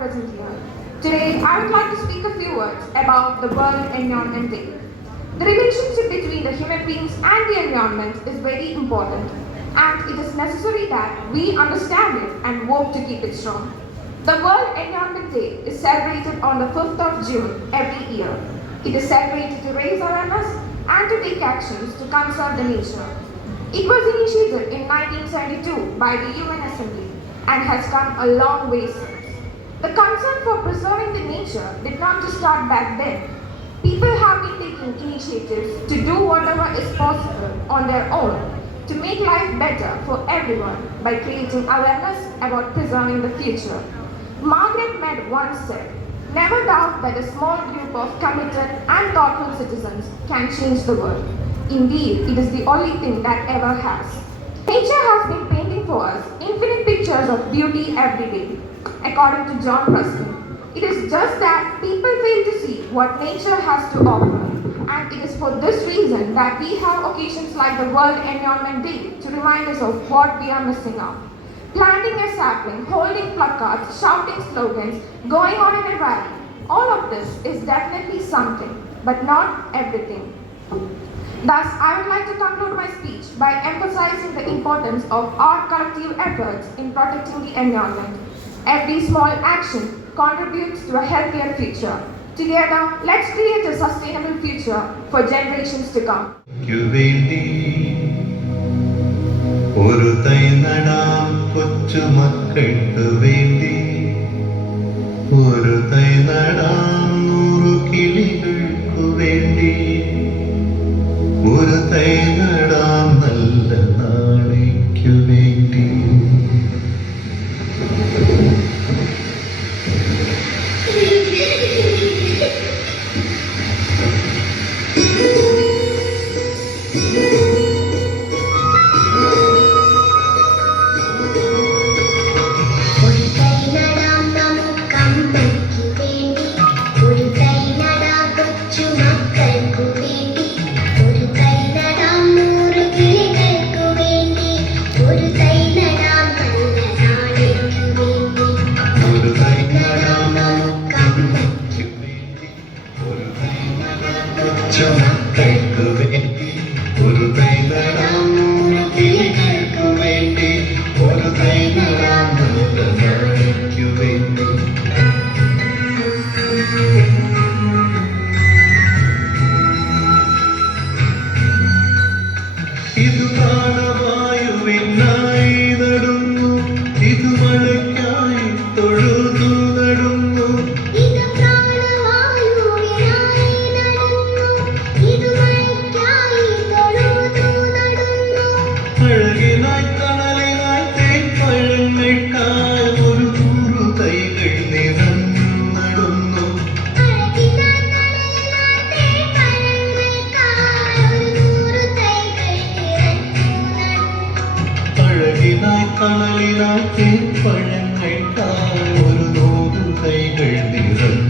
present here. Today, I would like to speak a few words about the World Environment Day. The relationship between the human beings and the environment is very important, and it is necessary that we understand it and work to keep it strong. The World Environment Day is celebrated on the 5th of June every year. It is celebrated to raise awareness and to take actions to conserve the nature. It was initiated in 1972 by the UN Assembly and has come a long way since. The concern for preserving the nature did not just start back then. People have been taking initiatives to do whatever is possible on their own to make life better for everyone by creating awareness about preserving the future. Margaret Mead once said, "Never doubt that a small group of committed and thoughtful citizens can change the world. Indeed, it is the only thing that ever has." Nature has been painting for us infinite pictures of beauty every day. According to John Ruskin, it is just that people fail to see what nature has to offer. And it is for this reason that we have occasions like the World Environment Day to remind us of what we are missing out. Planting a sapling, holding placards, shouting slogans, going on in a rally, all of this is definitely something, but not everything. Thus, I would like to conclude my speech by emphasizing the importance of our collective efforts in protecting the environment. Every small action contributes to a healthier future. Together, let's create a sustainable future for generations to come. ഒരു തൈ നടാം കൊച്ചുമക്കൾക്ക് വേണ്ടി, ഒരു തൈ നടാം 100 കിളികൾക്കു വേണ്ടി, ഒരു തൈ നടാം നല്ല നാളേക്കു വേണ്ടി. ഇത് പ്രാണവായുവിനായി നടുന്നു, ഇത് മഴയ്ക്കായി തൊഴുതു നടുന്നു. അഴകിനായി തണലിനായി തേൻപഴങ്ങൾക്കായി ഒരു 100 തൈകൾ നിറഞ്ഞു നടുന്നു. അഴകിനായി തണലിനായി തേൻപഴങ്ങൾക്കായി ഒരു 100 തൈകൾ നിറഞ്ഞു.